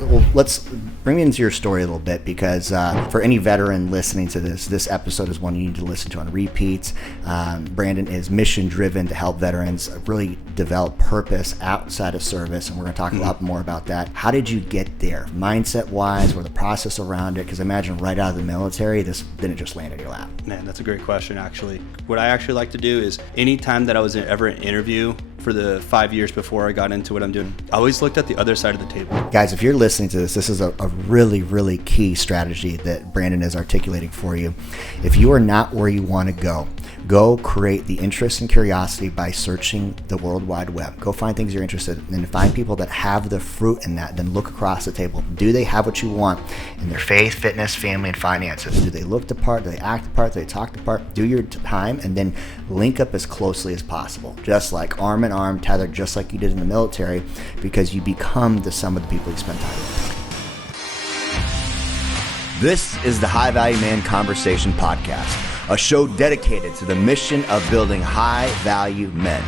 well, let's bring me into your story a little bit, because for any veteran listening to this episode is one you need to listen to on repeats. Branden is mission driven to help veterans really develop purpose outside of service, and we're going to talk a lot more about that. How did you get there, mindset wise, or the process around it? Because I imagine right out of the military, this didn't just land in your lap. Man, that's a great question, actually. What I actually like to do is anytime that I was ever in an interview for the 5 years before I got into what I'm doing, I always looked at the other side of the table. Guys, if you're listening to this is a really, really key strategy that Branden is articulating for you. If you are not where you want to go create the interest and curiosity by searching the World Wide Web. Go find things you're interested in and find people that have the fruit in that. Then look across the table. Do they have what you want in their faith, fitness, family, and finances? Do they look the part? Do they act the part? Do they talk the part? Do your time and then link up as closely as possible. Just like arm in arm, tethered, just like you did in the military, because you become the sum of the people you spend time with. This is the High Value Man Conversation Podcast, a show dedicated to the mission of building high-value men.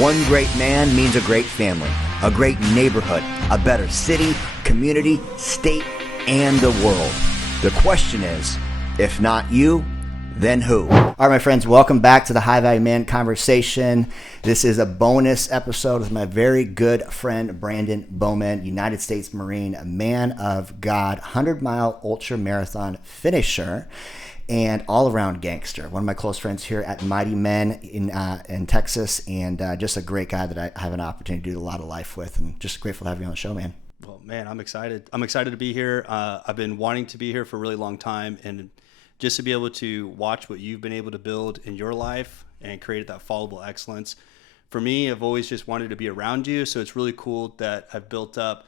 One great man means a great family, a great neighborhood, a better city, community, state, and the world. The question is, if not you, then who? All right, my friends, welcome back to the High Value Man Conversation. This is a bonus episode with my very good friend, Branden Bowman, United States Marine, a man of God, 100-mile ultra marathon finisher, and all-around gangster. One of my close friends here at Mighty Men in Texas, and just a great guy that I have an opportunity to do a lot of life with, and just grateful to have you on the show, man. Well, man, I'm excited. I'm excited to be here. I've been wanting to be here for a really long time, and just to be able to watch what you've been able to build in your life and create that followable excellence. For me, I've always just wanted to be around you, so it's really cool that I've built up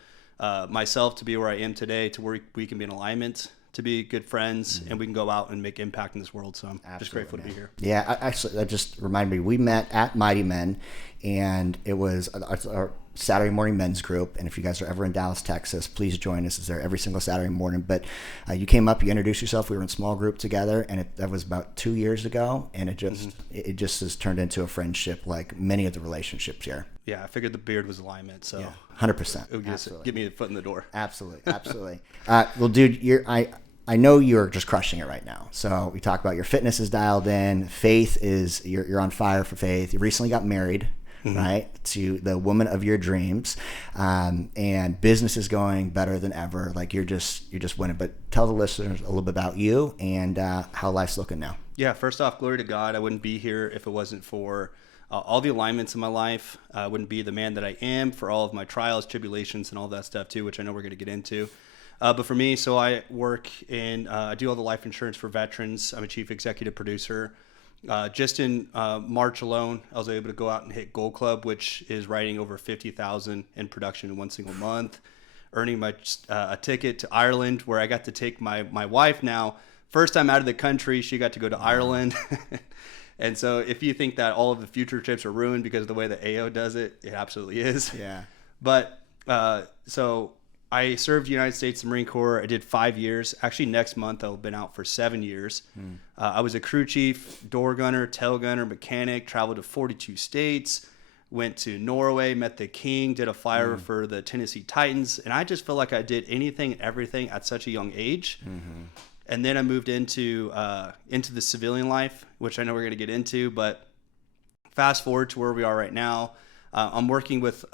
myself to be where I am today, to where we can be in alignment, to be good friends, and we can go out and make impact in this world. So I'm just grateful to be here. Yeah, actually, that just reminded me, we met at Mighty Men, and it was our Saturday morning men's group. And if you guys are ever in Dallas, Texas, please join us. It's there every single Saturday morning. But you came up, you introduced yourself. We were in small group together, and that was about 2 years ago. And it just has turned into a friendship, like many of the relationships here. Yeah, I figured the beard was alignment. So yeah, 100%. It would just get me a foot in the door. Absolutely. Well, dude, I know you're just crushing it right now. So we talk about your fitness is dialed in. Faith is, you're on fire for faith. You recently got married, right, to the woman of your dreams, and business is going better than ever. Like you're just winning. But tell the listeners a little bit about you and how life's looking now. Yeah, first off, glory to God. I wouldn't be here if it wasn't for all the alignments in my life. I wouldn't be the man that I am, for all of my trials, tribulations, and all that stuff too, which I know we're going to get into. But for me, so I work in, I do all the life insurance for veterans. I'm a chief executive producer. Just in March alone, I was able to go out and hit Gold Club, which is writing over 50,000 in production in one single month, earning my a ticket to Ireland, where I got to take my wife now. First time out of the country, she got to go to Ireland. And so if you think that all of the future trips are ruined because of the way that AO does it, it absolutely is. Yeah. But so I served the United States Marine Corps. I did 5 years. Actually, next month I've been out for 7 years. I was a crew chief, door gunner, tail gunner, mechanic, traveled to 42 states, went to Norway, met the king, did a flyer for the Tennessee Titans. And I just feel like I did anything and everything at such a young age. And then I moved into the civilian life, which I know we're going to get into. But fast forward to where we are right now. I'm working with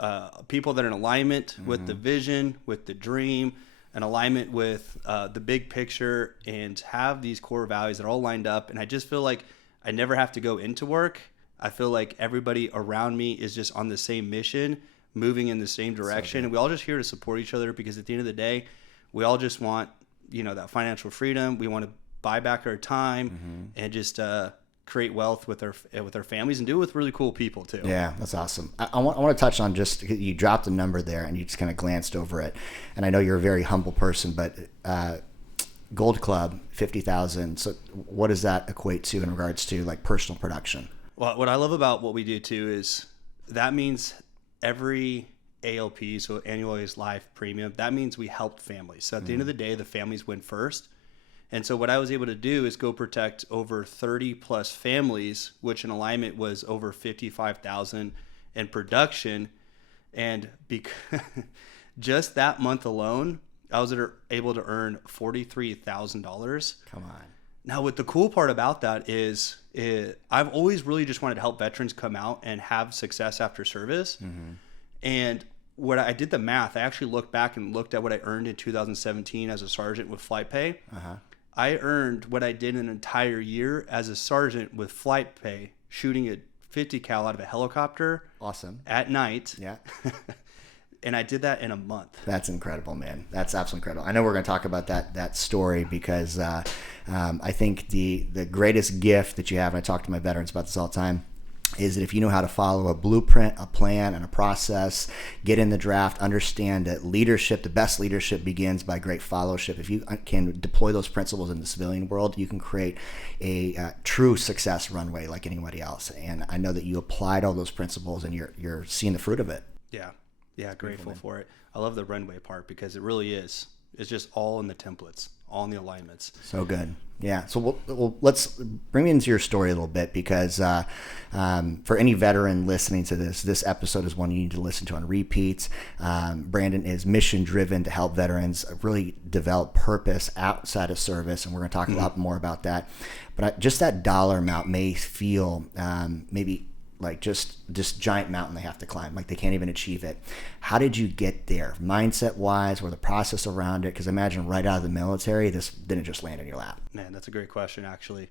people that are in alignment with the vision, with the dream, in alignment with the big picture, and have these core values that are all lined up. And I just feel like I never have to go into work. I feel like everybody around me is just on the same mission, moving in the same direction. And we all just here to support each other, because at the end of the day, we all just want, that financial freedom. We want to buy back our time and just create wealth with our families, and do it with really cool people too. Yeah, that's awesome. I want to touch on, just you dropped a number there and you just kind of glanced over it, and I know you're a very humble person, but Gold Club 50,000. So what does that equate to in regards to like personal production? Well, what I love about what we do too is that means every ALP, so annualized life premium, that means we helped families. So at the end of the day, the families win first. And so what I was able to do is go protect over 30 plus families, which in alignment was over 55,000 in production. And just that month alone, I was able to earn $43,000. Come on. Now, what the cool part about that is I've always really just wanted to help veterans come out and have success after service. Mm-hmm. And what I did the math, I actually looked back and looked at what I earned in 2017 as a sergeant with flight pay. Uh-huh. I earned what I did an entire year as a sergeant with flight pay, shooting a 50 cal out of a helicopter. Awesome. At night. Yeah. And I did that in a month. That's incredible, man. That's absolutely incredible. I know we're going to talk about that story because I think the greatest gift that you have, and I talk to my veterans about this all the time, is that if you know how to follow a blueprint, a plan, and a process, get in the draft, understand that leadership, the best leadership begins by great fellowship. If you can deploy those principles in the civilian world, you can create a true success runway like anybody else. And I know that you applied all those principles and you're seeing the fruit of it. Yeah. Yeah, grateful for it. I love the runway part because it really is. It's just all in the templates, all in the alignments. So good. Yeah. So we'll let's bring me into your story a little bit because for any veteran listening to this episode is one you need to listen to on repeats. Branden is mission driven to help veterans really develop purpose outside of service, and we're going to talk a lot more about that. But just that dollar amount may feel maybe like just this giant mountain they have to climb, like they can't even achieve it. How did you get there, mindset wise, or the process around it? Because imagine right out of the military, this didn't just land in your lap. Man, that's a great question. Actually,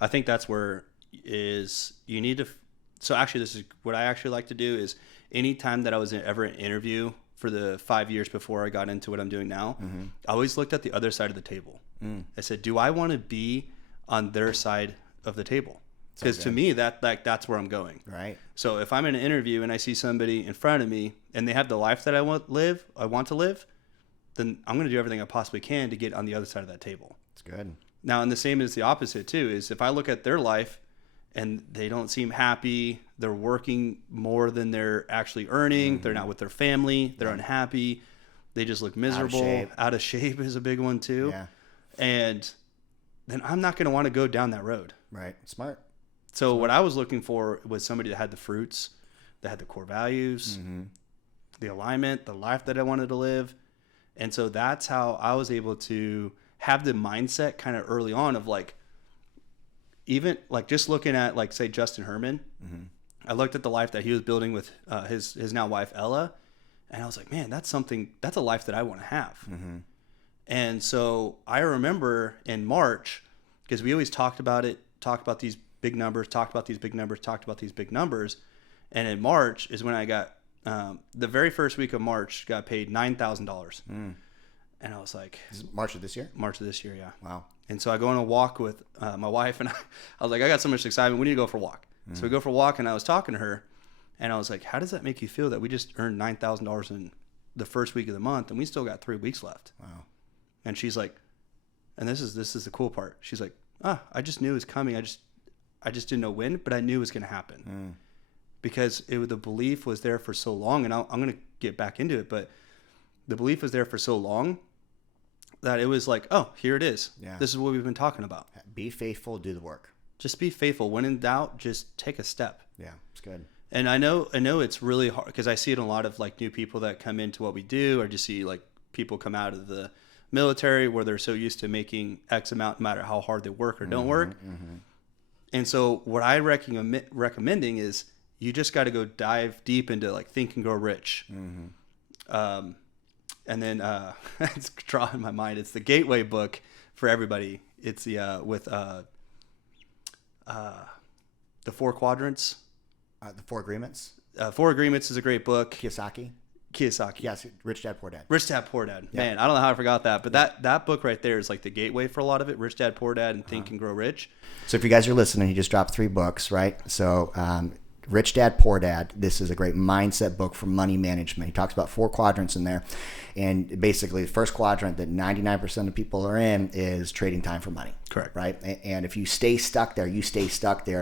I think that's where is you need to. So actually, this is what I actually like to do is anytime that I was ever in an interview for the 5 years before I got into what I'm doing now, I always looked at the other side of the table. I said, do I want to be on their side of the table? Because to me, that's where I'm going. Right. So if I'm in an interview and I see somebody in front of me and they have the life that I want to live, then I'm going to do everything I possibly can to get on the other side of that table. That's good. Now, and the same is the opposite too, is if I look at their life and they don't seem happy, they're working more than they're actually earning, they're not with their family, they're unhappy, they just look miserable. Out of shape is a big one too. Yeah. And then I'm not going to want to go down that road. Right. Smart. So what I was looking for was somebody that had the fruits, that had the core values, the alignment, the life that I wanted to live. And so that's how I was able to have the mindset kind of early on of like, even like just looking at like, say, Justin Herman, I looked at the life that he was building with his now wife, Ella. And I was like, man, that's a life that I want to have. And so I remember in March, because we always talked about these big numbers, talked about these big numbers. And in March is when I got, the very first week of March, got paid $9,000. And I was like... This is March of this year? March of this year, yeah. Wow. And so I go on a walk with my wife, and I was like, I got so much excitement. We need to go for a walk. So we go for a walk, and I was talking to her, and I was like, how does that make you feel that we just earned $9,000 in the first week of the month, and we still got 3 weeks left? Wow. And she's like, and this is the cool part. She's like, I just knew it was coming. I just didn't know when, but I knew it was going to happen because the belief was there for so long. And I'm going to get back into it, but the belief was there for so long that it was like, oh, here it is. Yeah. This is what we've been talking about. Be faithful, do the work. Just be faithful. When in doubt, just take a step. Yeah, it's good. And I know it's really hard because I see it in a lot of like new people that come into what we do, or just see like people come out of the military where they're so used to making X amount no matter how hard they work or don't work. And so what I recommending is you just got to go dive deep into like Think and Grow Rich. And then it's drawing my mind. It's the gateway book for everybody. It's the with the 4 quadrants. The 4 Agreements. 4 Agreements is a great book. Kiyosaki. Yes, Rich Dad Poor Dad. Rich Dad Poor Dad. Yeah. Man, I don't know how I forgot that, but that book right there is like the gateway for a lot of it. Rich Dad Poor Dad and Think and Grow Rich. So if you guys are listening, he just dropped 3 books, right? So Rich Dad Poor Dad. This is a great mindset book for money management. He talks about 4 quadrants in there. And basically the first quadrant that 99% of people are in is trading time for money. Correct. Right? And if you stay stuck there,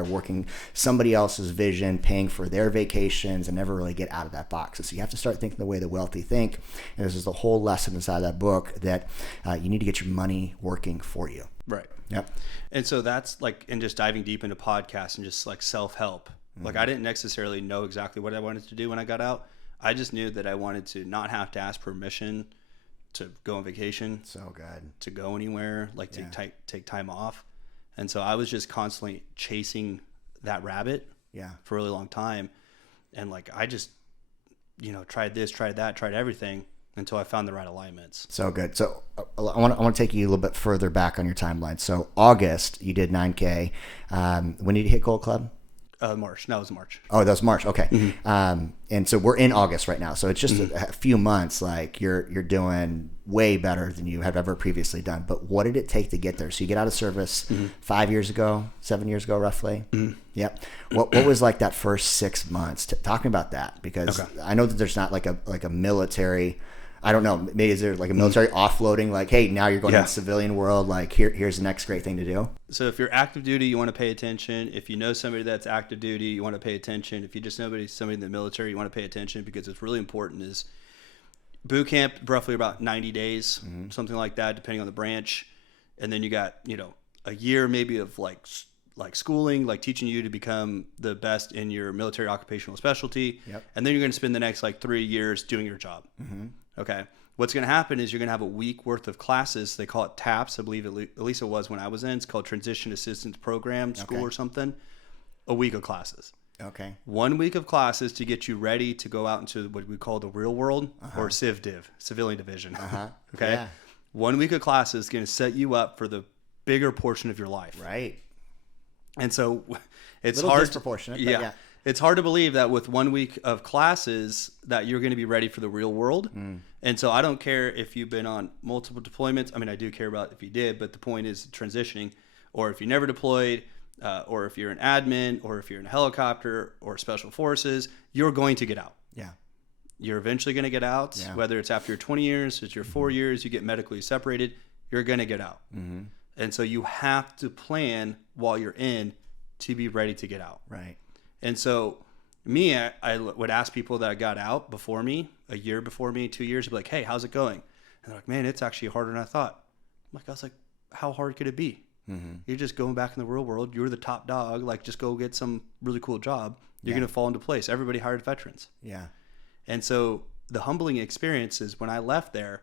working somebody else's vision, paying for their vacations, and never really get out of that box. And so you have to start thinking the way the wealthy think. And this is the whole lesson inside that book, that you need to get your money working for you. Right. Yep. And so that's like, and just diving deep into podcasts and just like self-help. Like I didn't necessarily know exactly what I wanted to do when I got out. I just knew that I wanted to not have to ask permission to go on vacation. So good. To go anywhere, like to take time off. And so I was just constantly chasing that rabbit for a really long time. And like, I just, tried this, tried that, tried everything until I found the right alignments. So good. So I want to take you a little bit further back on your timeline. So August, you did 9K. When did you hit Gold Club? March. No, it was March. Oh, that was March. Okay. Mm-hmm. And so we're in August right now. So it's just a few months. Like you're doing way better than you have ever previously done. But what did it take to get there? So you get out of service 7 years ago, roughly. Yep. What was like that first 6 months? Talking about that, because I know that there's not like a military. I don't know. Maybe is there like a military offloading? Like, hey, now you're going to the civilian world. Like, here's the next great thing to do. So if you're active duty, you want to pay attention. If you know somebody that's active duty, you want to pay attention. If you just know somebody in the military, you want to pay attention, because it's really important. Is boot camp roughly about 90 days, something like that, depending on the branch, and then you got a year maybe of like schooling, like teaching you to become the best in your military occupational specialty, and then you're going to spend the next like 3 years doing your job. Okay. What's going to happen is you're going to have a week worth of classes. They call it TAPS. I believe at least it was when I was in. It's called Transition Assistance Program School or something. A week of classes. Okay. 1 week of classes to get you ready to go out into what we call the real world, or CivDiv, Civilian Division. Okay. Yeah. 1 week of classes is going to set you up for the bigger portion of your life. Right. And so it's a little hard. Disproportionate. Yeah. It's hard to believe that with 1 week of classes that you're going to be ready for the real world. And so I don't care if you've been on multiple deployments. I mean, I do care about if you did, but the point is transitioning, or if you never deployed, or if you're an admin, or if you're in a helicopter or special forces, you're going to get out. Yeah. You're eventually going to get out, whether it's after your 20 years, it's your 4 years, you get medically separated, you're going to get out. And so you have to plan while you're in to be ready to get out. Right. And so me, I would ask people that got out before me, a year before me, 2 years, be like, hey, how's it going? And they're like, man, it's actually harder than I thought. I was like, how hard could it be? You're just going back in the real world. You're the top dog. Like, just go get some really cool job. You're going to fall into place. Everybody hired veterans. Yeah. And so the humbling experience is when I left there,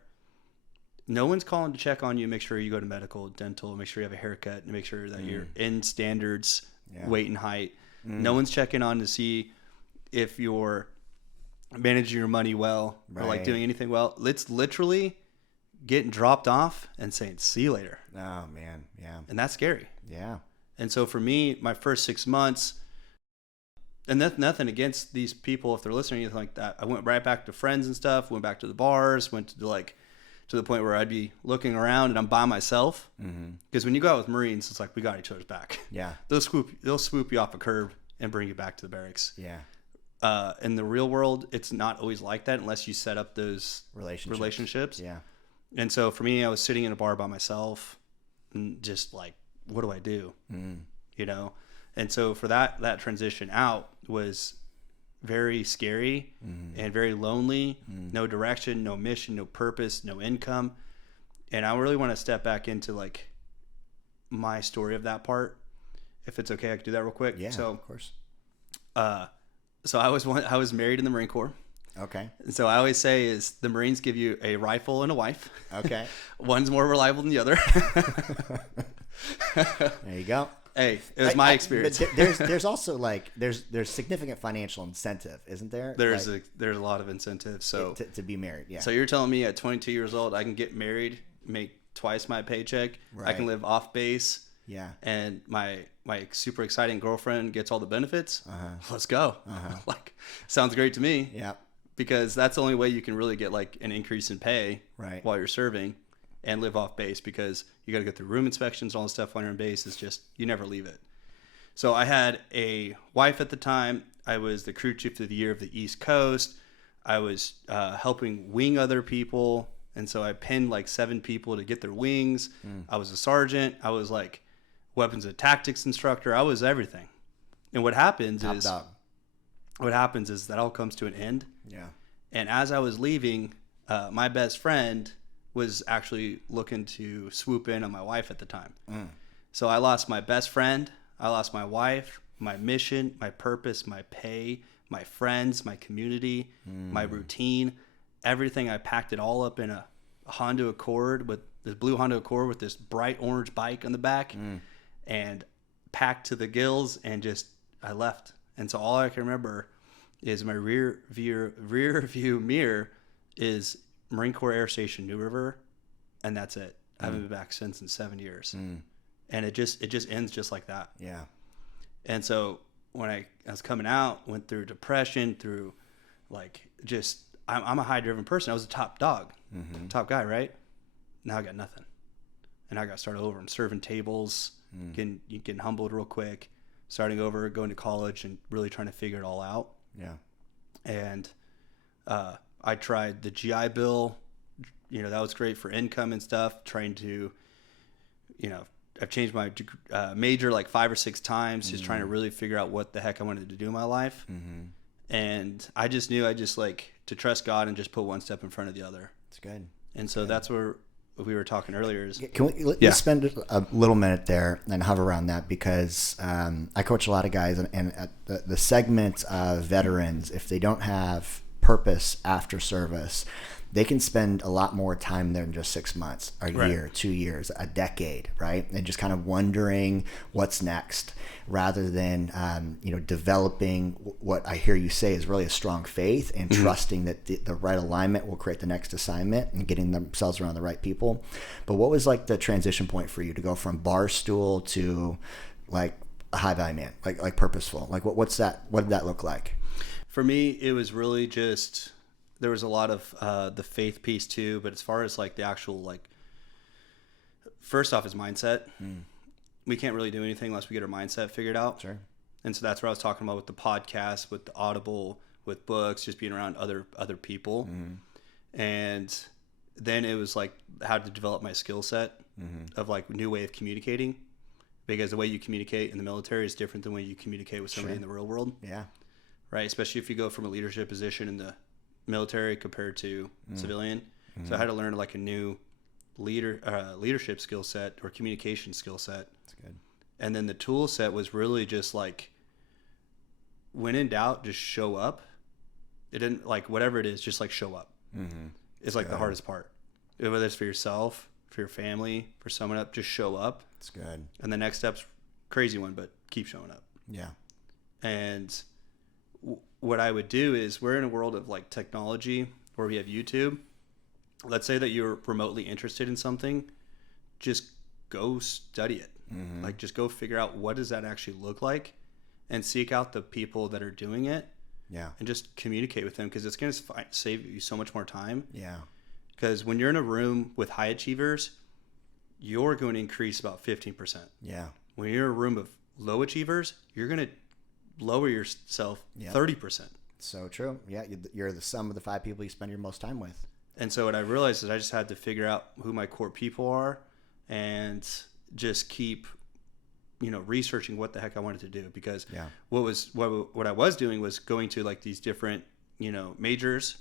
no one's calling to check on you, make sure you go to medical, dental, make sure you have a haircut, and make sure that you're in standards, weight and height. No one's checking on to see if you're managing your money well, or like doing anything well. It's literally getting dropped off and saying, see you later. Oh, man. Yeah. And that's scary. Yeah. And so for me, my first 6 months, and that's nothing against these people if they're listening or anything like that. I went right back to friends and stuff, went back to the bars, went to the point where I'd be looking around and I'm by myself. Because when you go out with Marines, it's like, we got each other's back. Yeah. They'll swoop you off a curb and bring you back to the barracks. Yeah. In the real world, it's not always like that unless you set up those relationships. Yeah. And so for me, I was sitting in a bar by myself and just like, what do I do? And so for that transition out was very scary and very lonely. No direction, no mission, no purpose, no income. And I really want to step back into like my story of that part. If it's okay, I could do that real quick. Yeah, so, of course. So I was married in the Marine Corps. Okay. And so I always say is the Marines give you a rifle and a wife. Okay. One's more reliable than the other. There you go. Hey, it was my experience. There's also like there's significant financial incentive, isn't there? There's a lot of incentive. So to be married, yeah. So you're telling me at 22 years old I can get married, make twice my paycheck, I can live off base, and my super exciting girlfriend gets all the benefits. Let's go. Like, sounds great to me. Yeah. Because that's the only way you can really get like an increase in pay while you're serving and live off base, because you got to go through room inspections, all the stuff while you're on base. It's just, you never leave it. So I had a wife at the time. I was the crew chief of the year of the East Coast. I was helping wing other people. And so I pinned like 7 people to get their wings. I was a sergeant. I was like weapons and tactics instructor. I was everything. And what happens is that all comes to an end. Yeah. And as I was leaving, my best friend was actually looking to swoop in on my wife at the time. So I lost my best friend. I lost my wife, my mission, my purpose, my pay, my friends, my community, my routine, everything. I packed it all up in a Honda Accord, with this blue Honda Accord with this bright orange bike on the back, and packed to the gills, and just I left. And so all I can remember is my rear view mirror is Marine Corps Air Station New River, and that's it. I haven't been back since in 7 years. And it just ends just like that. Yeah. And so when I was coming out, went through depression, through like just I'm a high driven person. I was a top dog, top guy, right? Now I got nothing, and I got to start over. I'm serving tables, getting humbled real quick, starting over, going to college, and really trying to figure it all out. Yeah. And I tried the GI Bill. You know, that was great for income and stuff. Trying to, you know, I've changed my major like 5 or 6 times, just trying to really figure out what the heck I wanted to do in my life. And I just knew I just like to trust God and just put one step in front of the other. That's good. And so that's where we were talking earlier is. Can we let's spend a little minute there and hover around that, because I coach a lot of guys, and at the segment of veterans, if they don't have purpose after service, they can spend a lot more time there than just 6 months, a year, 2 years, a decade, right? And just kind of wondering what's next, rather than developing what I hear you say is really a strong faith and trusting that the right alignment will create the next assignment, and getting themselves around the right people. But what was like the transition point for you to go from bar stool to like a high value man, like purposeful? Like what's that? What did that look like? For me, it was really just, there was a lot of the faith piece too, but as far as like the actual, like, first off is mindset. We can't really do anything unless we get our mindset figured out. Sure. And so that's what I was talking about with the podcast, with the Audible, with books, just being around other people. And then it was like how to develop my skill set of like new way of communicating, because the way you communicate in the military is different than the way you communicate with somebody in the real world. Yeah. Right. Especially if you go from a leadership position in the military compared to civilian. So I had to learn like a new leadership skill set or communication skill set. That's good. And then the tool set was really just like, when in doubt, just show up. It didn't, like, whatever it is, just like show up. It's like the hardest part, whether it's for yourself, for your family, for someone up, just show up. That's good. And the next step's crazy one, but keep showing up. Yeah. And what I would do is, we're in a world of like technology where we have YouTube. Let's say that you're remotely interested in something, just go study it. Like, just go figure out what does that actually look like, and seek out the people that are doing it. Yeah. And just communicate with them, because it's going to save you so much more time. Yeah. Because when you're in a room with high achievers, you're going to increase about 15%. Yeah. When you're in a room of low achievers, you're going to lower yourself 30%. So true. Yeah, you're the sum of the 5 people you spend your most time with. And so what I realized is I just had to figure out who my core people are, and just keep, researching what the heck I wanted to do. Because what I was doing was going to like these different, majors,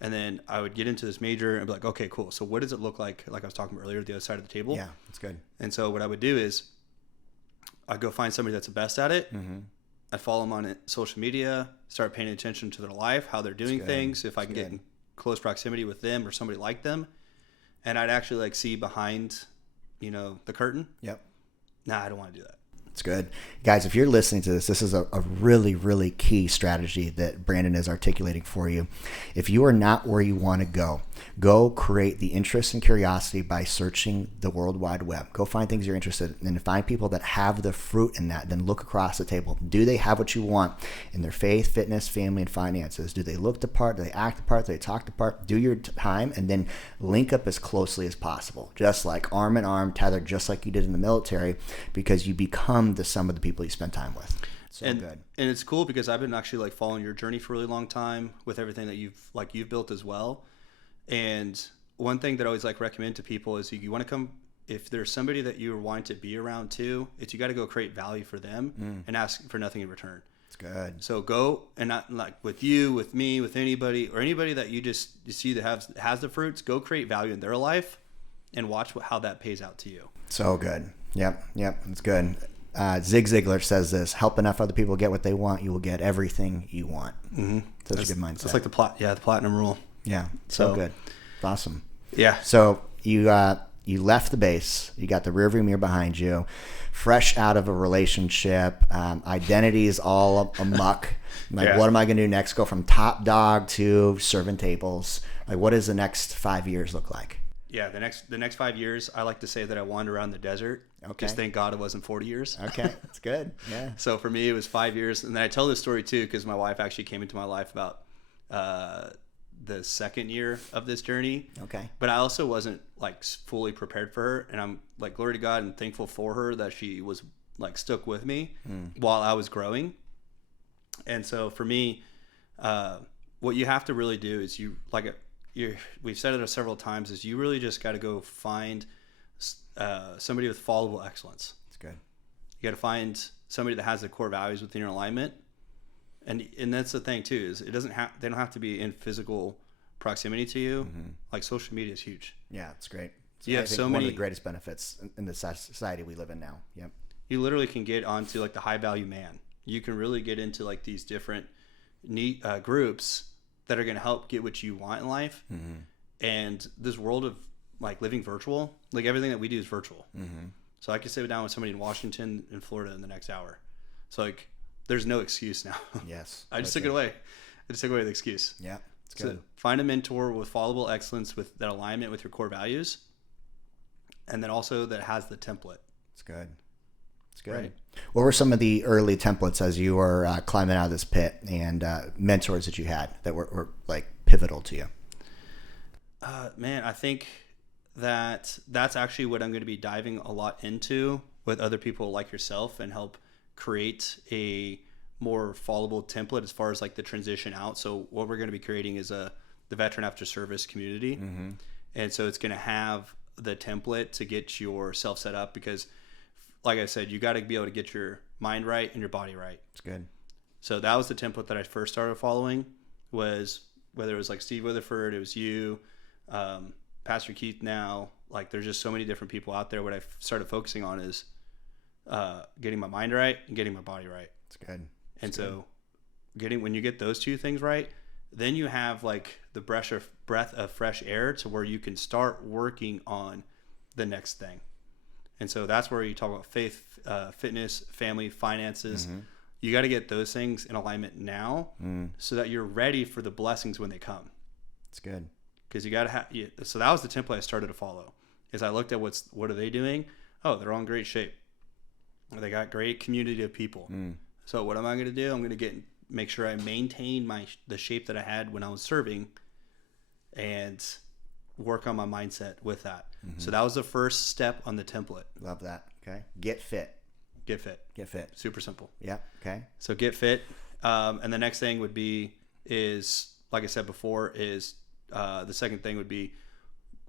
and then I would get into this major and be like, okay, cool. So what does it look like I was talking about earlier, the other side of the table? Yeah, that's good. And so what I would do is I'd go find somebody that's the best at it. I'd follow them on social media, start paying attention to their life, how they're doing things, if I can get in close proximity with them or somebody like them. And I'd actually like see behind, the curtain. Yep. Nah, I don't want to do that. It's good. Guys, if you're listening to this is a really, really key strategy that Branden is articulating for you. If you are not where you want to go create the interest and curiosity by searching the World Wide Web. Go find things you're interested in, and find people that have the fruit in that. Then look across the table. Do they have what you want in their faith, fitness, family, and finances? Do they look the part? Do they act the part? Do they talk the part? Do your time, and then link up as closely as possible. Just like arm in arm, tethered, just like you did in the military, because you become the sum of the people you spend time with. So good. And it's cool because I've been actually like following your journey for a really long time with everything that you've built as well. And one thing that I always like recommend to people is, you want to come, if there's somebody that you want to be around too, it's you got to go create value for them and ask for nothing in return. It's good. So go, and not like with you, with me, with anybody, or anybody that you see that has the fruits, go create value in their life and watch how that pays out to you. So good. Yep. It's good. Zig Ziglar says this: help enough other people get what they want, you will get everything you want. Mm-hmm. Such a good mindset. It's like the platinum rule. Yeah, so good. Awesome. Yeah. So you left the base, you got the rearview mirror behind you, fresh out of a relationship, identity is all amuck. Like, what am I going to do next? Go from top dog to serving tables. Like, what does the next 5 years look like? Yeah, the next 5 years, I like to say that I wandered around the desert. Okay. Just thank God it wasn't 40 years. Okay, that's good. Yeah. So for me, it was 5 years, and then I tell this story too because my wife actually came into my life about the second year of this journey. Okay. But I also wasn't like fully prepared for her, and I'm like, glory to God and thankful for her that she was like stuck with me while I was growing. And so for me, what you have to really do is we've said it several times, is you really just got to go find somebody with followable excellence. That's good. You got to find somebody that has the core values within your alignment. And that's the thing too, is they don't have to be in physical proximity to you. Mm-hmm. Like social media is huge. Yeah, it's great. You have one of the greatest benefits in the society we live in now. Yep. You literally can get onto like the high value man. You can really get into like these different neat groups that are going to help get what you want in life. Mm-hmm. And this world of like living virtual, like everything that we do is virtual. Mm-hmm. So I could sit down with somebody in Washington and Florida in the next hour. So like, there's no excuse now. Yes. I just took it away. I just took away the excuse. Yeah. It's good. So find a mentor with followable excellence with that alignment with your core values. And then also that has the template. It's good. It's good. Right. What were some of the early templates as you were climbing out of this pit, and mentors that you had that were like pivotal to you? Man, I think that's actually what I'm going to be diving a lot into with other people like yourself, and help create a more followable template as far as like the transition out. So what we're going to be creating is the veteran after service community. Mm-hmm. And so it's going to have the template to get yourself set up, because like I said, you got to be able to get your mind right and your body right. It's good. So that was the template that I first started following, was whether it was like Steve Witherford, it was you, Pastor Keith now, like there's just so many different people out there. What I started focusing on is getting my mind right and getting my body right. It's good. And so when you get those two things right, then you have like the breath of fresh air to where you can start working on the next thing. And so that's where you talk about faith, fitness, family, finances. Mm-hmm. You got to get those things in alignment now so that you're ready for the blessings when they come. It's good. Because you got to have, so that was the template I started to follow, is I looked at what are they doing? Oh, they're all in great shape. They got great community of people. So what am I going to do? I'm going to make sure I maintain the shape that I had when I was serving, and work on my mindset with that. Mm-hmm. So that was the first step on the template. Love that. Okay. Get fit. Get fit. Get fit. Super simple. Yeah. Okay. So get fit. And the next thing would be is, like I said before, is the second thing would be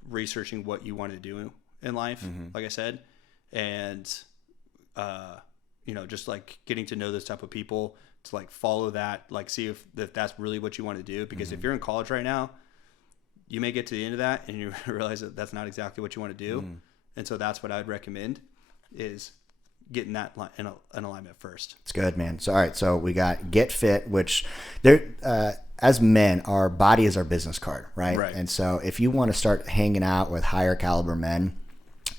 researching what you want to do in life, like I said. And, just like getting to know those type of people, to like follow that, like see if that's really what you want to do. Because if you're in college right now, you may get to the end of that and you realize that that's not exactly what you want to do. And so that's what I'd recommend, is getting that in alignment first. It's good, man. So, all right. So we got get fit, which there, as men, our body is our business card, right? Right. And so if you want to start hanging out with higher caliber men,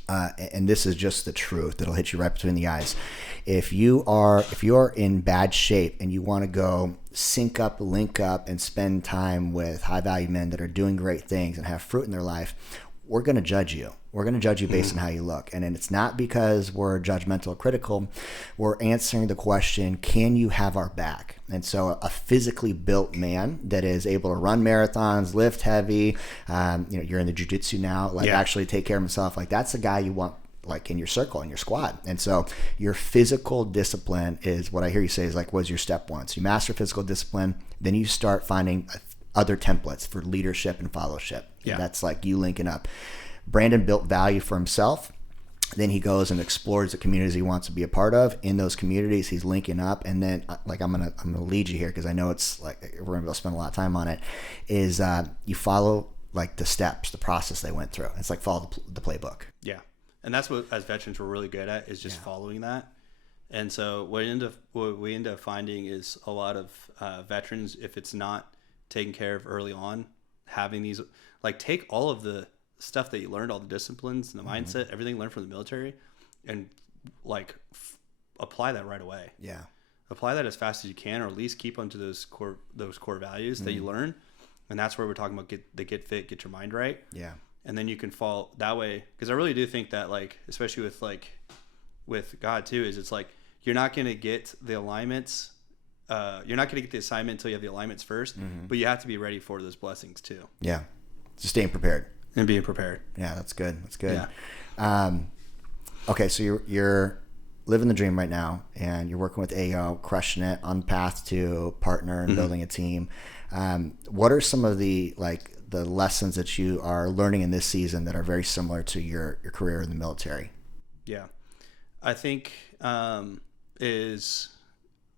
and this is just the truth, it'll hit you right between the eyes. If you're in bad shape and you want to go sync up, link up, and spend time with high value men that are doing great things and have fruit in their life, we're going to judge you. We're going to judge you based on how you look. And it's not because we're judgmental or critical. We're answering the question, can you have our back? And so a physically built man that is able to run marathons, lift heavy, you're in the jiu-jitsu now, actually take care of himself. Like, that's the guy you want, like, in your circle, in your squad. And so your physical discipline is what I hear you say is like, was your step one. So you master physical discipline, then you start finding other templates for leadership and fellowship. Yeah. And that's like you linking up. Branden built value for himself. Then he goes and explores the communities he wants to be a part of. In those communities, he's linking up. And then, like, I'm gonna lead you here because I know it's like we're gonna be able to spend a lot of time on it. Is you follow like the steps, the process they went through. It's like follow the playbook. Yeah, and that's what as veterans we're really good at, is just following that. And so what we end up finding is a lot of veterans, if it's not taken care of early on, having these, like, take all of the stuff that you learned, all the disciplines and the mindset, everything you learned from the military, and like apply that right away. Yeah. Apply that as fast as you can, or at least keep onto those core values that you learn. And that's where we're talking about get fit, get your mind right. Yeah. And then you can fall that way. Because I really do think that, like, especially with God too, is it's like, you're not going to get the alignments. You're not going to get the assignment until you have the alignments first, but you have to be ready for those blessings too. Yeah. Just staying prepared. And being prepared. Yeah, that's good. That's good. Yeah. Okay, so you're living the dream right now, and you're working with AO, crushing it, on path to partner and building a team. What are some of the lessons that you are learning in this season that are very similar to your career in the military? Yeah, I think is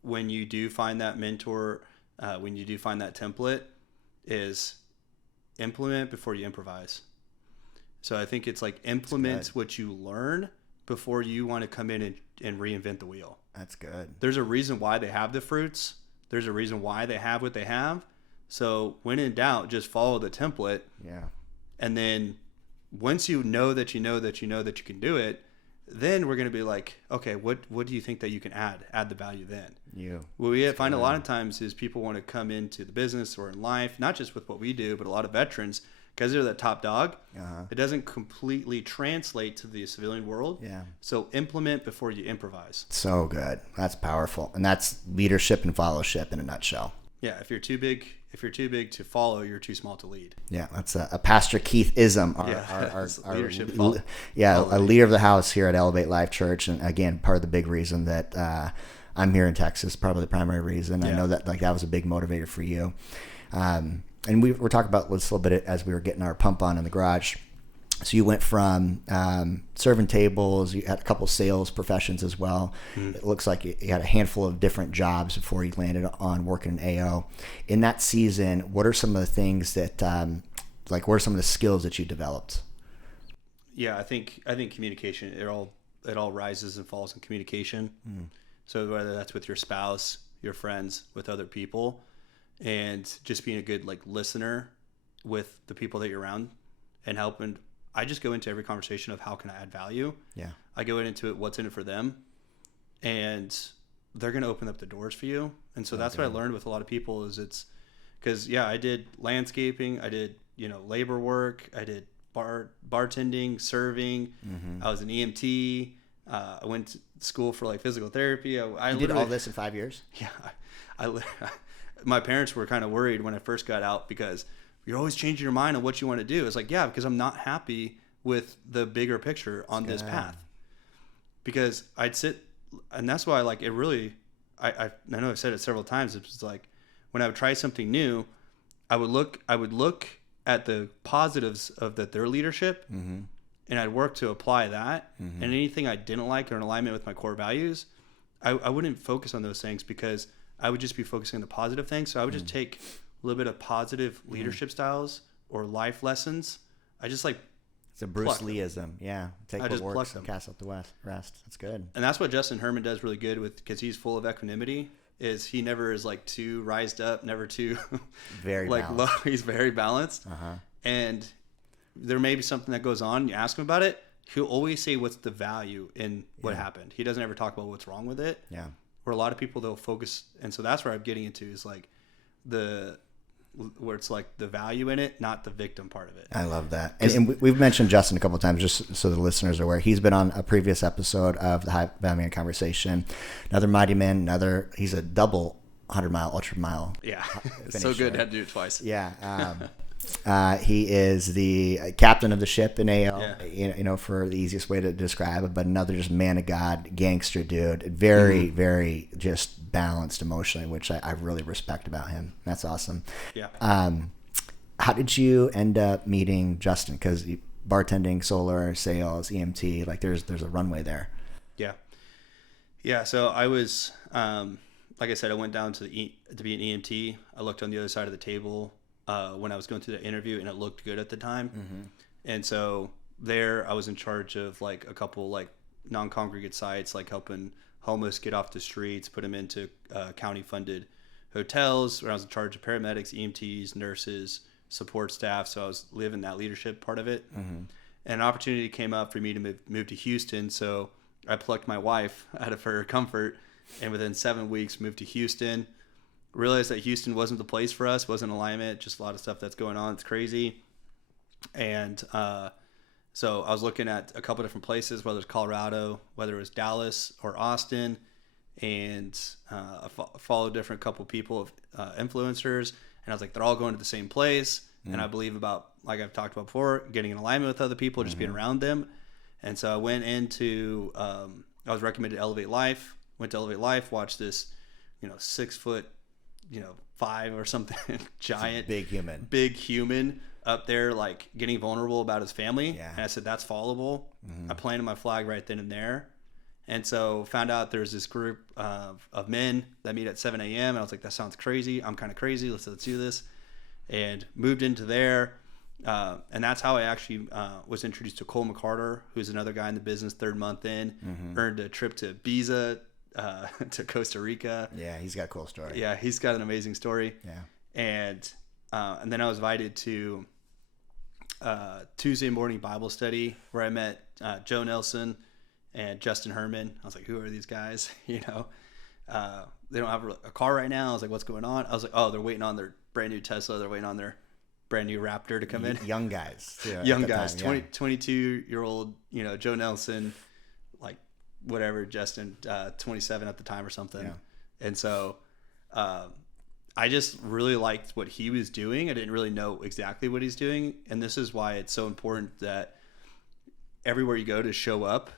when you do find that mentor, when you do find that template, is implement before you improvise. So I think it's like implement what you learn before you want to come in and reinvent the wheel. That's good. There's a reason why they have the fruits. There's a reason why they have what they have. So when in doubt, just follow the template. Yeah. And then once you know that you can do it, then we're going to be like, okay, what do you think that you can add the value then? What we find a lot of times is people want to come into the business or in life, not just with what we do, but a lot of veterans, because they're the top dog. It doesn't completely translate to the civilian world. Yeah. So implement before you improvise. So good. That's powerful. And that's leadership and fellowship in a nutshell. Yeah. If you're too big to follow, you're too small to lead. Yeah. That's a Pastor Keith-ism. Our leadership. A leader of the house here at Elevate Life Church. And again, part of the big reason that I'm here in Texas, probably the primary reason. I know that that was a big motivator for you. And we were talking about this a little bit as we were getting our pump on in the garage. So you went from serving tables, you had a couple sales professions as well. It looks like you had a handful of different jobs before you landed on working in AO. In that season, what are some of the things that, what are some of the skills that you developed? Yeah, I think communication, it all rises and falls in communication. So whether that's with your spouse, your friends, with other people, and just being a good listener with the people that you're around and helping. I just go into every conversation of how can I add value. Yeah. I go into it, what's in it for them, and they're going to open up the doors for you. And so that's what I learned with a lot of people is it's because, I did landscaping. I did, labor work. I did bartending, serving. I was an EMT. I went to school for physical therapy. I did all this in 5 years? Yeah. My parents were kind of worried when I first got out because you're always changing your mind on what you want to do. It's like, because I'm not happy with the bigger picture on this path. Because I'd sit, and that's why it really, I know I've said it several times. It's like when I would try something new, I would look at the positives of their leadership, and I'd work to apply that. And anything I didn't like or in alignment with my core values, I wouldn't focus on those things because I would just be focusing on the positive things. So I would just take a little bit of positive leadership styles or life lessons. I just it's a Bruce Lee-ism. Yeah. Take what works and cast out the rest. That's good. And that's what Justin Herman does really good with, because he's full of equanimity, is he never is too rised up, never too very low. He's very balanced. And there may be something that goes on. You ask him about it. He'll always say what's the value in what happened. He doesn't ever talk about what's wrong with it. Yeah. Where a lot of people, they'll focus. And so that's where I'm getting into is where it's the value in it, not the victim part of it. I love that. And we've mentioned Justin a couple of times, just so the listeners are aware. He's been on a previous episode of the High Value Man Conversation. Another mighty man, he's a double 100-mile, ultra-mile. Yeah. So good. Had to do it twice. Yeah. He is the captain of the ship in AO, for the easiest way to describe it, but another just man of God, gangster dude, very, very just balanced emotionally, which I really respect about him. That's awesome. Yeah. How did you end up meeting Justin? Because bartending, solar, sales, EMT, there's a runway there. Yeah. Yeah. So I was, like I said, I went down to be an EMT. I looked on the other side of the table when I was going through the interview, and it looked good at the time. And so there I was in charge of a couple non-congregate sites, helping homeless get off the streets, put them into county funded hotels where I was in charge of paramedics, EMTs, nurses, support staff. So I was living that leadership part of it. And an opportunity came up for me to move to Houston. So I plucked my wife out of her comfort, and within 7 weeks moved to Houston. Realized that Houston wasn't the place for us, wasn't alignment, just a lot of stuff that's going on. It's crazy. And so I was looking at a couple different places, whether it's Colorado, whether it was Dallas or Austin, and I followed different couple people of influencers, and I was like, they're all going to the same place. And I believe about, like I've talked about before, getting in alignment with other people, just being around them. And so I went into, I was recommended Elevate Life, went to Elevate Life, watched this, 6 foot, 5 or something, giant, big human up there, like getting vulnerable about his family. Yeah. And I said, that's followable. I planted my flag right then and there. And so found out there's this group of men that meet at 7 a.m. And I was like, that sounds crazy. I'm kind of crazy. Let's do this. And moved into there. And that's how I actually was introduced to Cole McCarter, who's another guy in the business, 3rd month in, earned a trip to Ibiza, to Costa Rica. Yeah, he's got a cool story. Yeah, he's got an amazing story. Yeah. And then I was invited to Tuesday morning Bible study where I met Joe Nelson and Justin Herman. I was like, who are these guys? They don't have a car right now. I was like, what's going on? I was like, oh, they're waiting on their brand new Tesla. They're waiting on their brand new Raptor to come in. Young guys. Yeah, Young guys. 22-year-old, Joe Nelson, like whatever, Justin, 27 at the time or something. Yeah. And so I just really liked what he was doing. I didn't really know exactly what he's doing. And this is why it's so important that everywhere you go to show up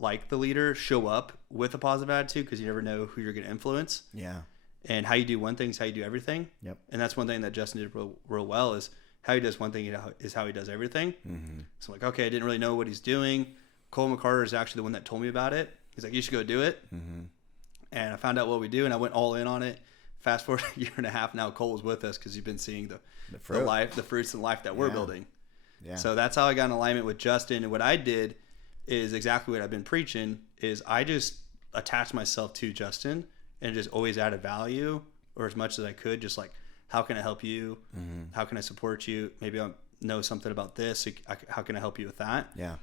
like the leader, show up with a positive attitude, because you never know who you're going to influence. Yeah. And how you do one thing is how you do everything. Yep. And that's one thing that Justin did real well, is how he does one thing is how he does everything. So I'm like, okay, I didn't really know what he's doing. Cole McCarter is actually the one that told me about it. He's like, you should go do it. And I found out what we do, and I went all in on it. Fast forward a year and a half now, Cole was with us because you've been seeing the fruits and life that we're building. Yeah. So that's how I got in alignment with Justin. And what I did is exactly what I've been preaching, is I just attached myself to Justin and just always added value, or as much as I could, just like, how can I help you? How can I support you? Maybe I know something about this. How can I help you with that? Yeah.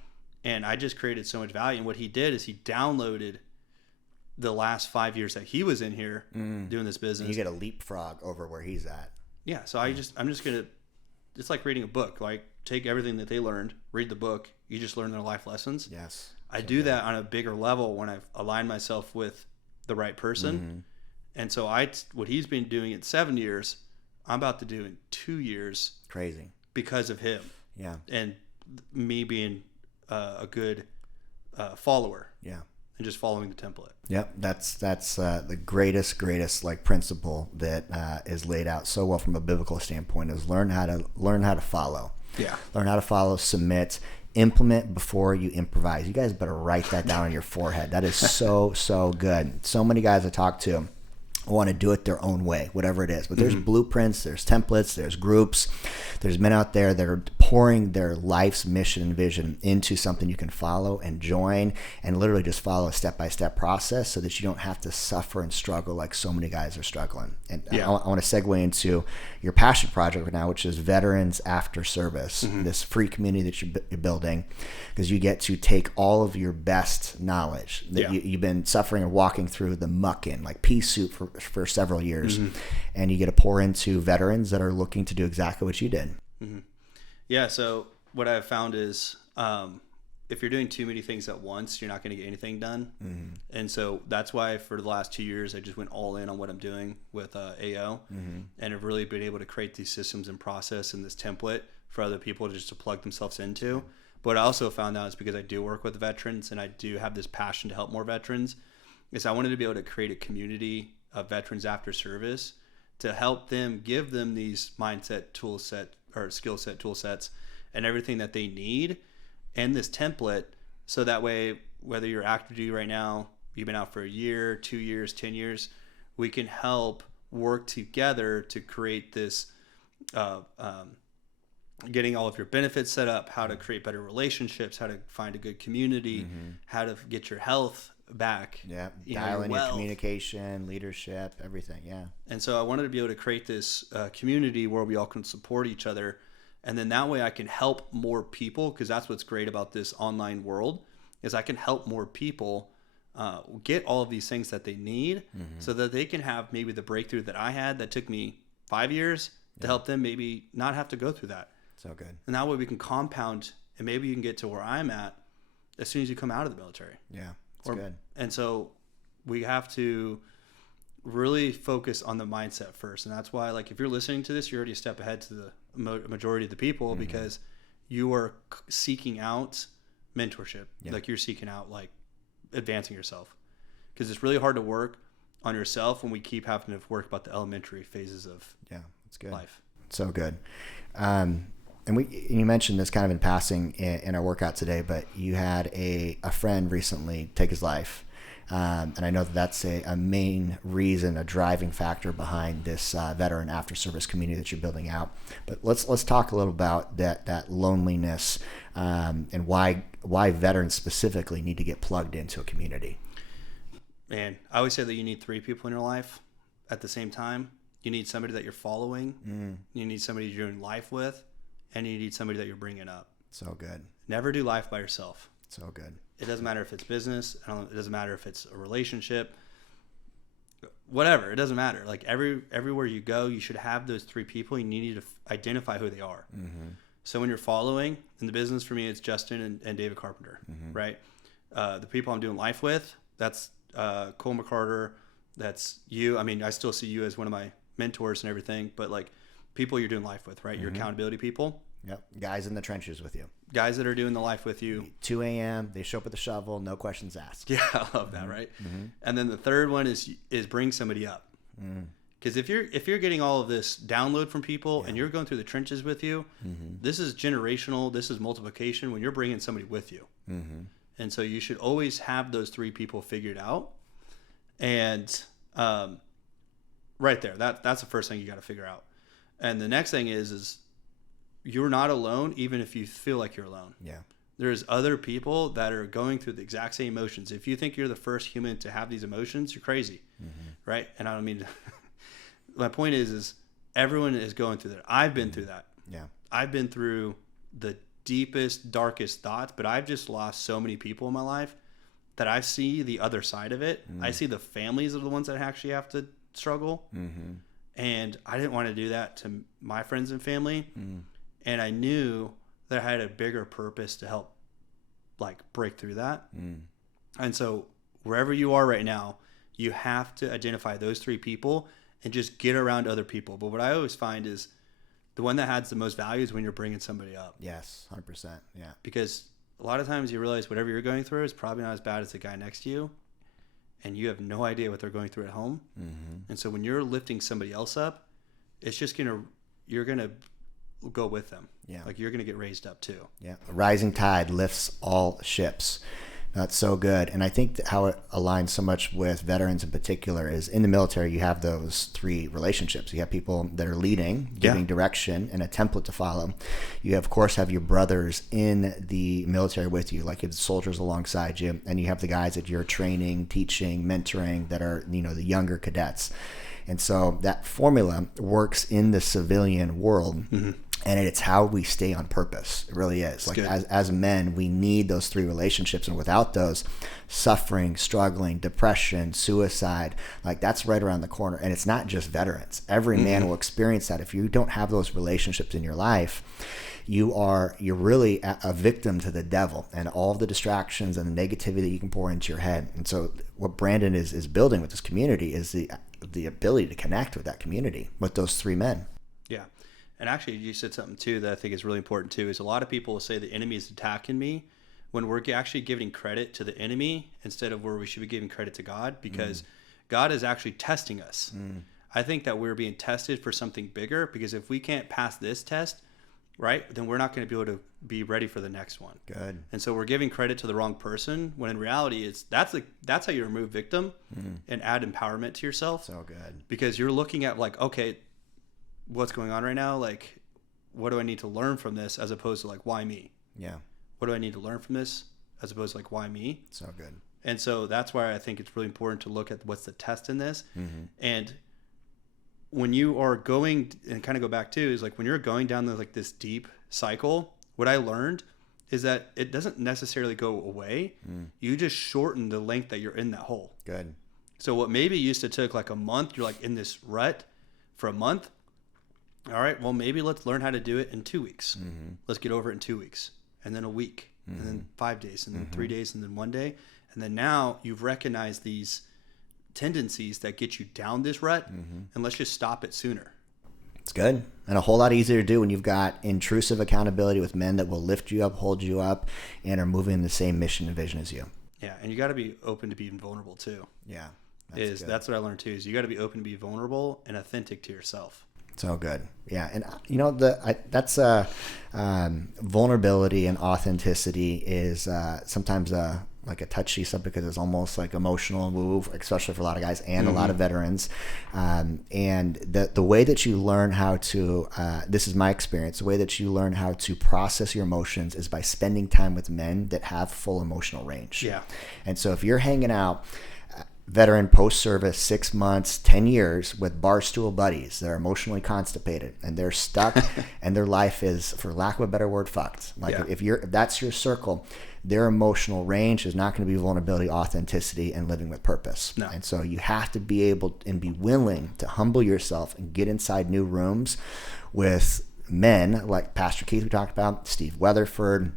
And I just created so much value. And what he did is he downloaded the last 5 years that he was in here doing this business. You get a leapfrog over where he's at. Yeah. So I'm just going to, it's like reading a book. Like, take everything that they learned, read the book. You just learn their life lessons. Yes. I do that on a bigger level when I've aligned myself with the right person. And so what he's been doing in 7 years, I'm about to do in 2 years. Crazy. Because of him. Yeah. And me being a good follower. Yeah. And just following the template. Yep, that's the greatest like principle that is laid out so well from a biblical standpoint, is learn how to follow. Yeah. Learn how to follow, submit, implement before you improvise. You guys better write that down on your forehead. That is so good. So many guys I talk to want to do it their own way, whatever it is. But there's blueprints, there's templates, there's groups, there's men out there that are pouring their life's mission and vision into something you can follow and join, and literally just follow a step-by-step process so that you don't have to suffer and struggle like so many guys are struggling. And I want to segue into your passion project right now, which is Veterans After Service, this free community that you're building, because you get to take all of your best knowledge that you've been suffering and walking through the muck in, like pea soup for several years, and you get to pour into veterans that are looking to do exactly what you did. Yeah. So what I've found is, if you're doing too many things at once, you're not going to get anything done. And so that's why for the last 2 years, I just went all in on what I'm doing with AO, and have really been able to create these systems and process and this template for other people just to plug themselves into. But I also found out, it's because I do work with veterans and I do have this passion to help more veterans, is I wanted to be able to create a community of veterans after service to help them, give them these mindset tool set or skill set tool sets and everything that they need and this template, so that way, whether you're active duty right now, you've been out for a year, 2 years, 10 years, we can help work together to create this getting all of your benefits set up, how to create better relationships, how to find a good community, how to get your health back. Yeah, you dial in your wealth. communication, leadership, everything. Yeah. And so I wanted to be able to create this community where we all can support each other. And then that way I can help more people, because that's what's great about this online world is I can help more people get all of these things that they need so that they can have maybe the breakthrough that I had that took me 5 years to help them maybe not have to go through that. So good. And that way we can compound, and maybe you can get to where I'm at as soon as you come out of the military. Yeah, it's good. And so we have to really focus on the mindset first. And that's why, like, if you're listening to this, you're already a step ahead to the majority of the people because you are seeking out mentorship. Yeah. Like, you're seeking out, like, advancing yourself. Because it's really hard to work on yourself when we keep having to work about the elementary phases of that's good. life. So good. And you mentioned this kind of in passing in our workout today, but you had a friend recently take his life. And I know that's a main reason, a driving factor behind this veteran after service community that you're building out. But let's talk a little about that loneliness and why veterans specifically need to get plugged into a community. Man, I always say that you need 3 people in your life at the same time. You need somebody that you're following. You need somebody you're doing life with, and you need somebody that you're bringing up. So good. Never do life by yourself. So good. It doesn't matter if it's business. It doesn't matter if it's a relationship. Whatever. It doesn't matter. Like, everywhere you go, you should have those 3 people. You need to identify who they are. So when you're following, in the business, for me, it's Justin and David Carpenter, right? The people I'm doing life with, that's Cole McCarter. That's you. I mean, I still see you as one of my mentors and everything, but, like, people you're doing life with, right? Your accountability people. Yep. Guys in the trenches with you. Guys that are doing the life with you. 2 a.m. They show up with a shovel, no questions asked. Yeah, I love that, right? And then the third one is bring somebody up. Because if you're getting all of this download from people and you're going through the trenches with you, this is generational. This is multiplication when you're bringing somebody with you. And so you should always have those 3 people figured out. And right there, that's the first thing you got to figure out. And the next thing is you're not alone, even if you feel like you're alone. Yeah. There's other people that are going through the exact same emotions. If you think you're the first human to have these emotions, you're crazy, right? And I don't mean to, my point is everyone is going through that. I've been through that. Yeah. I've been through the deepest, darkest thoughts, but I've just lost so many people in my life that I see the other side of it. I see the families of the ones that actually have to struggle. And I didn't want to do that to my friends and family. And I knew that I had a bigger purpose to help, like, break through that. And so wherever you are right now, you have to identify those 3 people and just get around other people. But what I always find is the one that has the most value is when you're bringing somebody up. Yes, 100%. Yeah. Because a lot of times you realize whatever you're going through is probably not as bad as the guy next to you. And you have no idea what they're going through at home. And so when you're lifting somebody else up, it's just you're going to go with them. Yeah. Like, you're going to get raised up too. Yeah. A rising tide lifts all ships. That's so good. And I think that how it aligns so much with veterans in particular is in the military, you have those 3 relationships. You have people that are leading, giving direction and a template to follow. You, of course, have your brothers in the military with you, like you have the soldiers alongside you. And you have the guys that you're training, teaching, mentoring that are, the younger cadets. And so that formula works in the civilian world. And it's how we stay on purpose. It really is. Like, as men, we need those 3 relationships. And without those, suffering, struggling, depression, suicide, like, that's right around the corner. And it's not just veterans. Every man will experience that. If you don't have those relationships in your life, you're really a victim to the devil and all the distractions and the negativity that you can pour into your head. And so what Branden is building with this community is the ability to connect with that community, with those 3 men. Yeah. And actually, you said something too that I think is really important too, is a lot of people will say the enemy is attacking me when we're actually giving credit to the enemy instead of where we should be giving credit to God, because God is actually testing us. I think that we're being tested for something bigger, because if we can't pass this test, right, then we're not going to be able to be ready for the next one. Good. And so we're giving credit to the wrong person, when in reality that's how you remove victim and add empowerment to yourself. So good. Because you're looking at, like, okay, what's going on right now? Like, what do I need to learn from this, as opposed to, like, why me? Yeah. What do I need to learn from this, as opposed to, like, why me? So good. And so that's why I think it's really important to look at what's the test in this. And when you are going, and kind of go back to, is like when you're going down this deep cycle, what I learned is that it doesn't necessarily go away. You just shorten the length that you're in that hole. Good. So what maybe used to took like a month, you're like in this rut for a month. All right, well, maybe let's learn how to do it in 2 weeks. Let's get over it in 2 weeks, and then a week, and then 5 days, and then 3 days, and then 1 day. And then now you've recognized these tendencies that get you down this rut, and let's just stop it sooner. It's good. And a whole lot easier to do when you've got intrusive accountability with men that will lift you up, hold you up, and are moving in the same mission and vision as you. Yeah, and you got to be open to being vulnerable too. Yeah. That's what I learned too, is you got to be open to be vulnerable and authentic to yourself. So good. Yeah. And that's vulnerability and authenticity is sometimes like a touchy subject because it's almost like emotional move, especially for a lot of guys and a lot of veterans. And the way that you learn how to, this is my experience, the way that you learn how to process your emotions is by spending time with men that have full emotional range. Yeah. And so if you're hanging out, veteran post-service 6 months 10 years with barstool buddies that are emotionally constipated and they're stuck and their life is, for lack of a better word, fucked. Like if that's your circle, their emotional range is not going to be vulnerability, authenticity, and living with purpose. No. And so you have to be able and be willing to humble yourself and get inside new rooms with men like Pastor Keith we talked about, Steve Weatherford,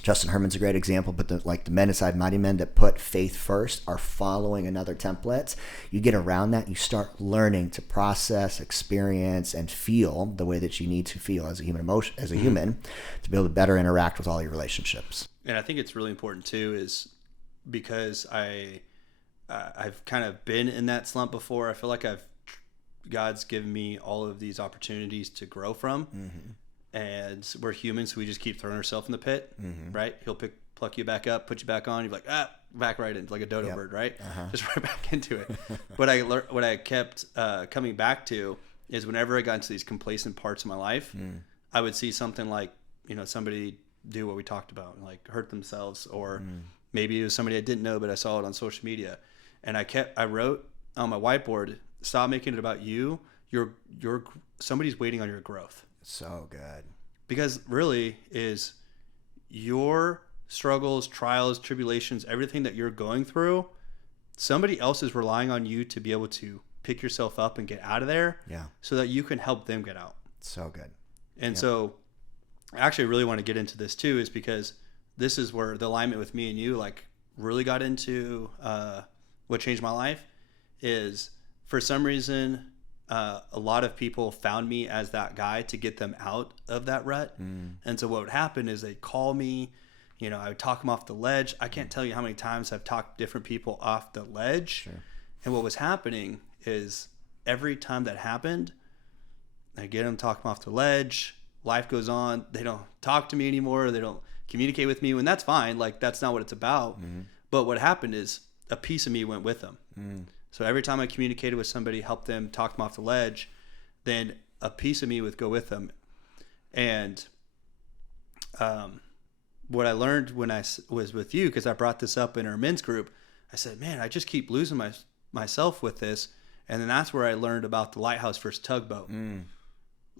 Justin Herman's a great example, but the men inside Mighty Men that put faith first are following another template. You get around that, you start learning to process, experience, and feel the way that you need to feel as a human to be able to better interact with all your relationships. And I think it's really important too, is because I've kind of been in that slump before. I feel like God's given me all of these opportunities to grow from. And we're humans, so we just keep throwing ourselves in the pit, right? He'll pluck you back up, put you back on. You're like, back right into like a dodo bird, right? Just right back into it. What I kept coming back to is whenever I got into these complacent parts of my life, I would see something like, somebody do what we talked about, like hurt themselves, or maybe it was somebody I didn't know, but I saw it on social media. And I wrote on my whiteboard, stop making it about you. Somebody's waiting on your growth. So good. Because really is your struggles, trials, tribulations, everything that you're going through, somebody else is relying on you to be able to pick yourself up and get out of there so that you can help them get out. So good. And so I actually really want to get into this too, is because this is where the alignment with me and you like really got into what changed my life is for some reason a lot of people found me as that guy to get them out of that rut. And so what would happen is they'd call me, I would talk them off the ledge. I can't tell you how many times I've talked different people off the ledge. Sure. And what was happening is every time that happened, I get them talking off the ledge. Life goes on. They don't talk to me anymore. They don't communicate with me, and that's fine. Like, that's not what it's about. But what happened is a piece of me went with them. So every time I communicated with somebody, helped them, talked them off the ledge, then a piece of me would go with them. And what I learned when I was with you, because I brought this up in our men's group, I said, man, I just keep losing myself with this. And then that's where I learned about the Lighthouse First Tugboat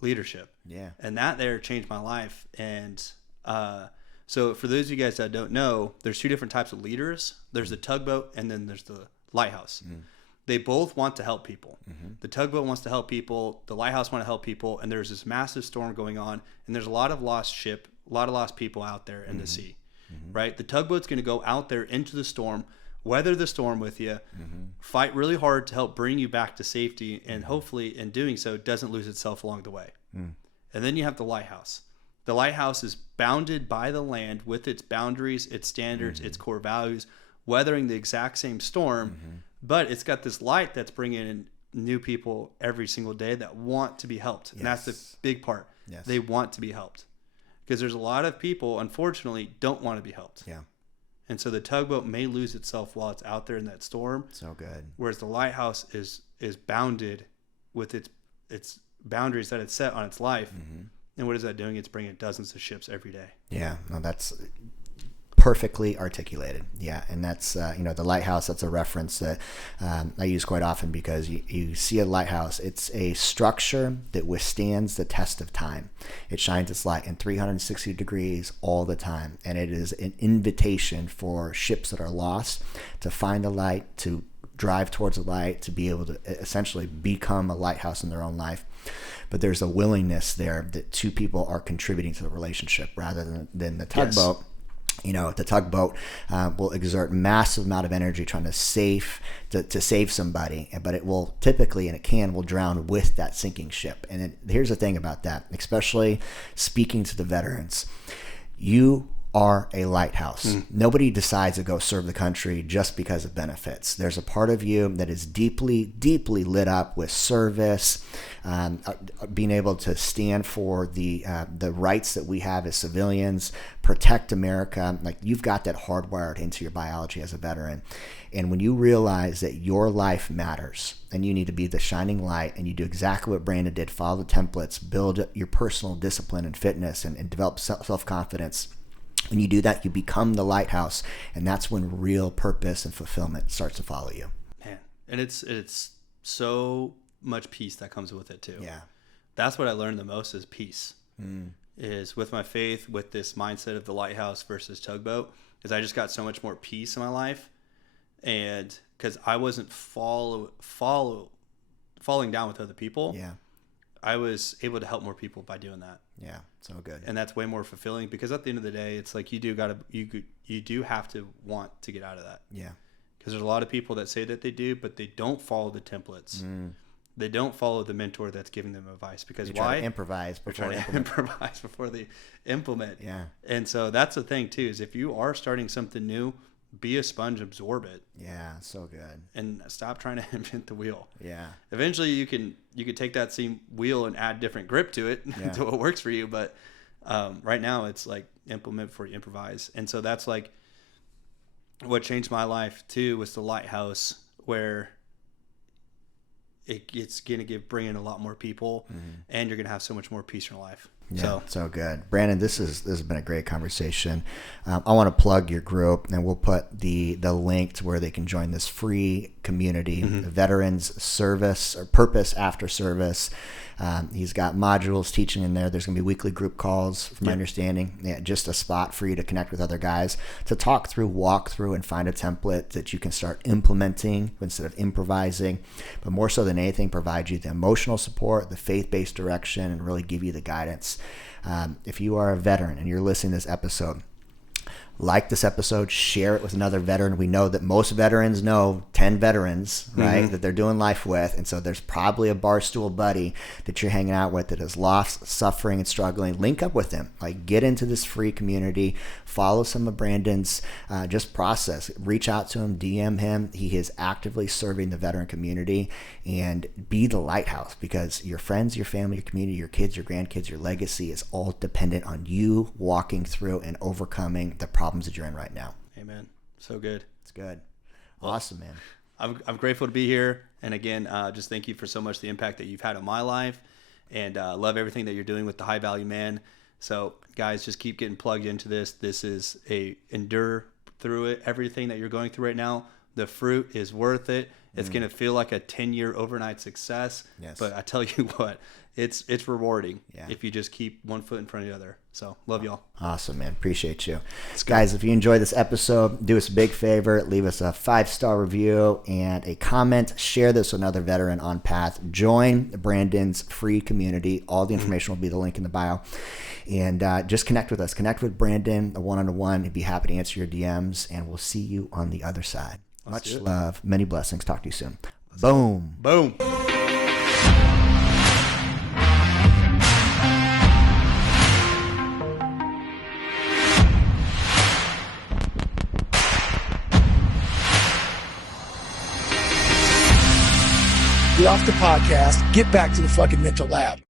leadership. Yeah. And that there changed my life. And so for those of you guys that don't know, there's two different types of leaders. There's the tugboat and then there's the lighthouse. They both want to help people. The tugboat wants to help people. The lighthouse want to help people. And there's this massive storm going on. And there's a lot of lost people out there in the sea, right? The tugboat's going to go out there into the storm, weather the storm with you, fight really hard to help bring you back to safety. And hopefully in doing so, it doesn't lose itself along the way. And then you have the lighthouse. The lighthouse is bounded by the land with its boundaries, its standards, its core values, weathering the exact same storm. But it's got this light that's bringing in new people every single day that want to be helped. And that's the big part. They want to be helped. Because there's a lot of people, unfortunately, don't want to be helped. And so the tugboat may lose itself while it's out there in that storm. So good. Whereas the lighthouse is bounded with its boundaries that it's set on its life. And what is that doing? It's bringing dozens of ships every day. Yeah, no, that's perfectly articulated. Yeah. And that's, the lighthouse, that's a reference that I use quite often, because you see a lighthouse, it's a structure that withstands the test of time. It shines its light in 360 degrees all the time. And it is an invitation for ships that are lost to find the light, to drive towards the light, to be able to essentially become a lighthouse in their own life. But there's a willingness there that two people are contributing to the relationship rather than the tugboat. Yes. The tugboat will exert massive amount of energy trying to save somebody, but it will typically, and it will drown with that sinking ship. And then here's the thing about that, especially speaking to the veterans, you are a lighthouse. Nobody decides to go serve the country just because of benefits. There's a part of you that is deeply, deeply lit up with service, being able to stand for the rights that we have as civilians, protect America. Like, you've got that hardwired into your biology as a veteran. And when you realize that your life matters and you need to be the shining light, and you do exactly what Branden did, follow the templates, build your personal discipline and fitness, and develop self-confidence. When you do that, you become the lighthouse, and that's when real purpose and fulfillment starts to follow you. Man, and it's so much peace that comes with it too. Yeah, that's what I learned the most is peace. Is with my faith, with this mindset of the lighthouse versus tugboat, is I just got so much more peace in my life, and because I wasn't falling down with other people. Yeah. I was able to help more people by doing that. Yeah, so good. And that's way more fulfilling, because at the end of the day, it's like you do have to want to get out of that. Yeah. Because there's a lot of people that say that they do, but they don't follow the templates. They don't follow the mentor that's giving them advice. Because they why? Try to improvise before they implement. Yeah. And so that's the thing too, is if you are starting something new, be a sponge, absorb it. Yeah, so good. And stop trying to invent the wheel. Yeah. Eventually you can take that same wheel and add different grip to it until it works for you. But right now it's like implement before you improvise. And so that's like what changed my life too, was the lighthouse, where it's going to bring in a lot more people, and you're going to have so much more peace in your life. Yeah, so good. Branden, this has been a great conversation. I want to plug your group, and we'll put the link to where they can join this free community, Veterans Service or Purpose After Service. He's got modules teaching in there. There's going to be weekly group calls, from my understanding. Yeah, just a spot for you to connect with other guys, to talk through, walk through, and find a template that you can start implementing instead of improvising. But more so than anything, provide you the emotional support, the faith-based direction, and really give you the guidance. If you are a veteran and you're listening to this episode, like this episode, share it with another veteran. We know that most veterans know 10 veterans, right, that they're doing life with. And so there's probably a barstool buddy that you're hanging out with that is lost, suffering, and struggling. Link up with them. Like, get into this free community. Follow some of Branden's just process. Reach out to him, DM him. He is actively serving the veteran community, and be the lighthouse, because your friends, your family, your community, your kids, your grandkids, your legacy is all dependent on you walking through and overcoming the problems that you're in right now. Amen. So good. It's good. Awesome, man. I'm grateful to be here. And again, just thank you for so much the impact that you've had on my life, and love everything that you're doing with the High Value Man. So guys, just keep getting plugged into this. This is endure through it. Everything that you're going through right now, the fruit is worth it. It's going to feel like a 10-year overnight success. Yes. But I tell you what, it's rewarding if you just keep one foot in front of the other. So love y'all. Awesome, man. Appreciate you. Guys, if you enjoyed this episode, do us a big favor. Leave us a 5-star review and a comment. Share this with another veteran on path. Join Branden's free community. All the information will be the link in the bio. And just connect with us. Connect with Branden, a one-on-one. He'd be happy to answer your DMs, and we'll see you on the other side. Much love. Many blessings. Talk to you soon. Boom. Boom. Get off the podcast. Get back to the fucking mental lab.